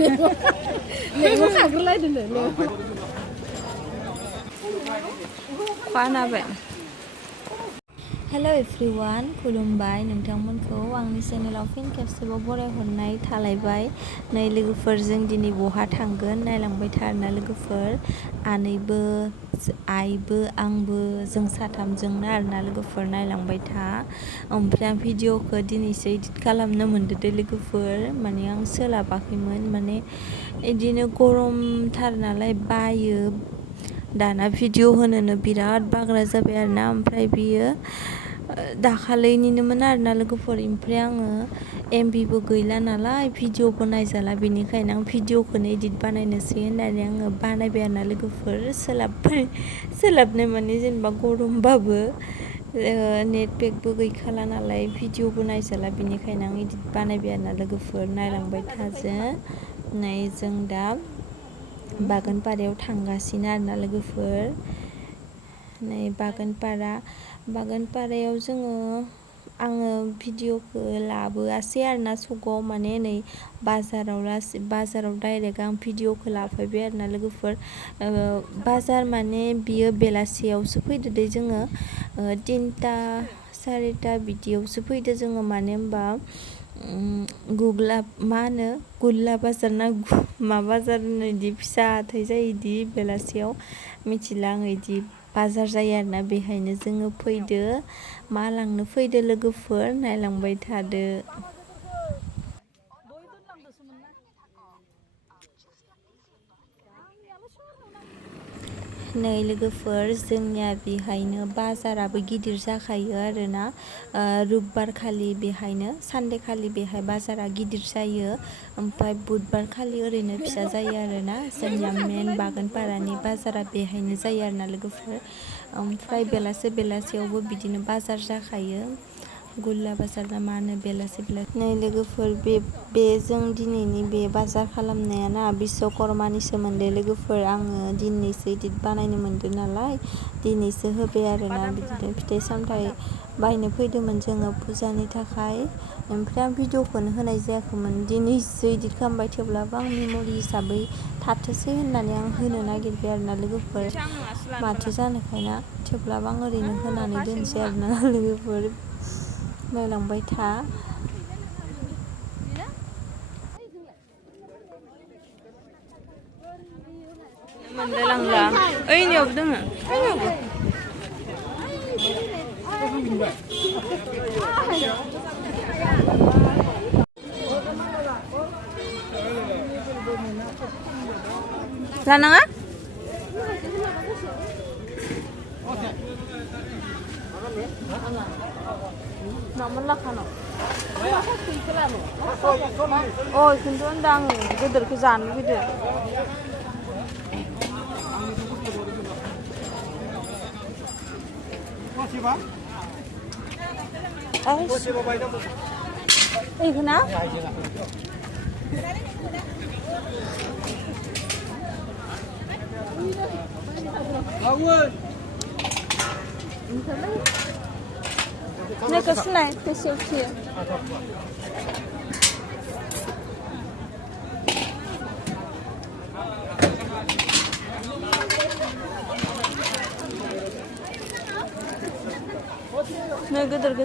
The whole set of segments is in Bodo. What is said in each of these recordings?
lainw खाग्रोलायदों Khoanaबाय Hello everyone, खुलुमबाय नोंथांमोनखौ आंनि चेनेलाव फिन खेबसेबाव बरायहरनाय थालायबाय नै लोगोफोरजों दिनै बहा थांगोन नायलांबाय था आरोना लोगोफोर आनैबो आइबो आंबो जों साथामजोंनो आरोना लोगोफोर नायलांबाय था ओमफ्राय आं भिडिअखौ दिनैसो एडिट खालामनो मोनदो दे लोगोफोर माने आं सोलाबाखैमोन माने इदिनो गरमथार नालाय बायो दाना भिडिअ होनोनो बिराद बाग्रा जाबाय आरोना ओमफ्राय बियो दाखालैनिनोमोन आरोना लोगोफोर ओमफ्राय आङो एमबिबो गैला नालाय भिडिअबो नायजाला बेनिखायनो आं भिडिअखौनो एडिट बानायनोसै होननानै आङो बानायबाय आरोना लोगोफोर सोलाबनाय माने जेनेबा गरमबाबो नेट पेकबो गैखाला नालाय भिडिअबो नायजाला बेनिखायनो आं एडिट बानायबाय आरोना लोगोफोर नायलांबाय थाजों नै जों दा बागानपारायाव थांगासिनो आरोना लोगोफोर नै बागानपारायाव आङो भिडिअखौ लाबोआसै आरोना सगाव माने नै बाजाराव डाइरेक्ट आं भिडिअखौ लाफैबाय आरोना लोगोफोर बाजार माने बियो बेलासियावसो फैदो दे जोङो 3टा 4टा बिदियावसो फैदो जोङो मानो होनबा गुग्ला बाजार ना मा बाजार इदि फिसा हाथाय जायो इदि बेलासियाव मिथिला आङो इदि बाजार जायो आरोना बेहायनो जोङो फैदो मा लांनो फैदो लोगोफोर नायलांबाय थादो नै लोगोफोर जोंनिया बेहायनो बाजाराबो गिदिर जाखायो आरोना रुबबार खालि बेहायनो सानदे खालि बेहाय बाजारा गिदिर जायो ओमफ्राय बुधबार खालि ओरैनो फिसा जायो आरोना जोंनिया मेन बागानपारानि बाजारा बेहायनो जायो आरोना लोगोफोर ओमफ्राय बेलासियावबो बिदिनो बाजार जाखायो गुल्ला बाजार ना मा होनो बेलासि नै लोगोफोर बे जों दिनैनि बे बाजार खालामनाया ना बिश्वकर्मानि सोमोन्दै लोगोफोर आङो दिनैसो एडिट बानायनो मोनदों नालाय दिनैसो होबाय आरोना बिदिनो फिथाइ सामथाइ बायनो फैदोंमोन जोङो फुजानि थाखाय ओमफ्राय आं भिडिअखौनो होनाय जायाखैमोन दिनैसो एडिट खालामबाय थेवब्लाबो आं मेम'रि हिसाबै थाथोंसै होननानै आं होनो नागिरबाय आरोना लोगोफोर माथो जानोखायना थेवब्लाबो आं ओरैनो होनानै दोनसै आरोना लोगोफोर नायलांबाय था मोनलायलांला ओइनियावबो दोङो लानाङा मामोन लाखानो इखौनोथ' होनदों आङो गोदोरखौ जानो लुगैदों 이거 나?那个是来的小吃。네, 그들.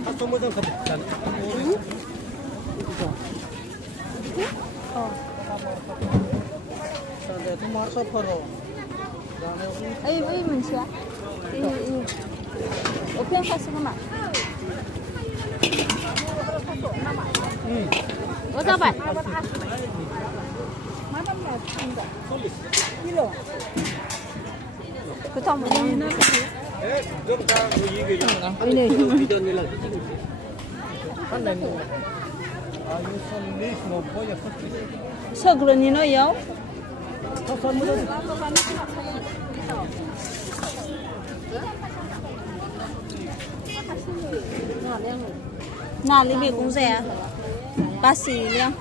이 문치야? 이. 오펜 카스구나. 어디가? 그다음 뭐냐? 서그러니노요? 나리 배공사야. 바시랑.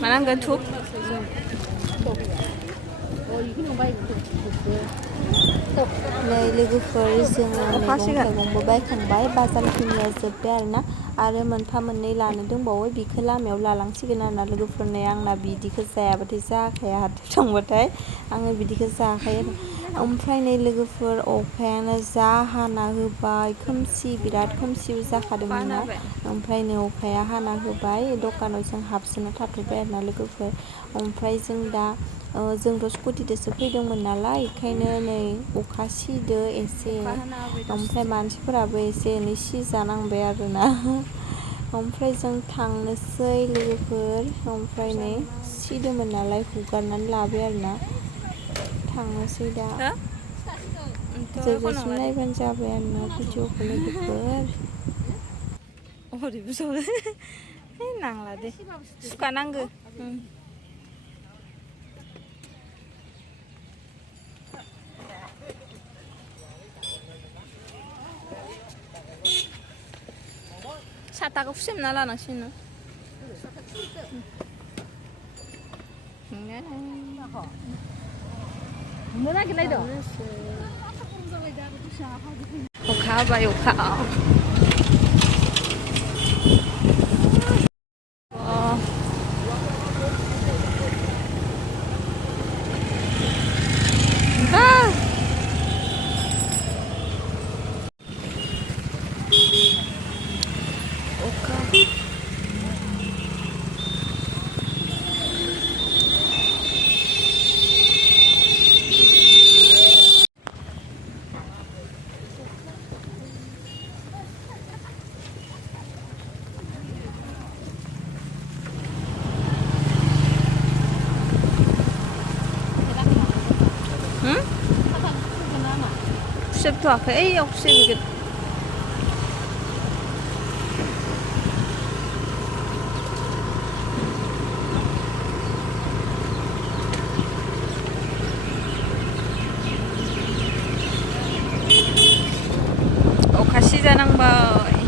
Manang gantuk. Oh, you can buy it. नै लोगोफोर जोङो मैगं थाइगंबो बायखांबाय बाजारखिनिया जोब्बाय आरोना आरो मोनफा मोननै लानो दंबावो बिखौ लामायाव लालांसिगोन आरोना लोगोफोर नै आंना बिदिखौ जायाबाथाय जाखाया हाथायाव थांबाथाय आङो बिदिखौ जाखायो ओमफ्राय नै लोगोफोर अखायानो जा हाना होबाय खोमसि बिराद खोमसि जाखादोंमोन ना ओमफ्राय नै अखाया हाना होबाय दखानाव जों हाबसोना थाथ'बाय आरोना लोगोफोर ओमफ्राय जों दा जोंथ' स्कुटिजोंसो फैदोंमोन नालाय बेखायनो नै अखा सिदो एसे ओमफ्राय मानसिफोराबो एसे एनै सिजानांबाय आरोना ओमफ्राय जों थांनोसै लोगोफोर ओमफ्राय नै सिदोंमोन नालाय हुगारनानै लाबाय आरोना थांनोसै दा जोबजासिम नायबानो जाबाय आरोना भिडिअखौ लोगोफोर ओरैबो ज'नो नांला दे सुखानांगो साथाखौ फुसेमना लानांसिगोन अखा हाबाय अखा खुसेबथ'वाखै ओइयाव खुसेबगोन अखा सिजानांबाय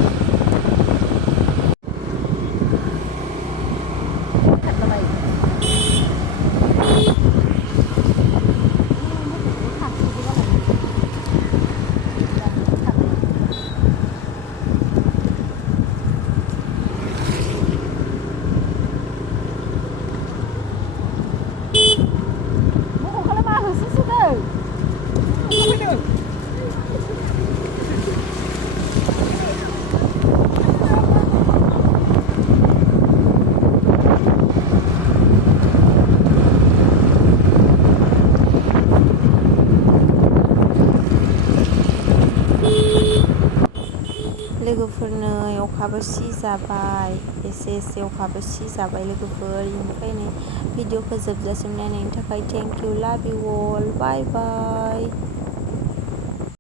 लोगोफोरनो अखाबो सिजाबाय एसे एसे अखाबो सिजाबाय लोगोफोर बेनिखायनो भिडिअखौ जोबजासिम नायनायनि थाखाय थेंक इउ लाभ इउ अल बाय बाय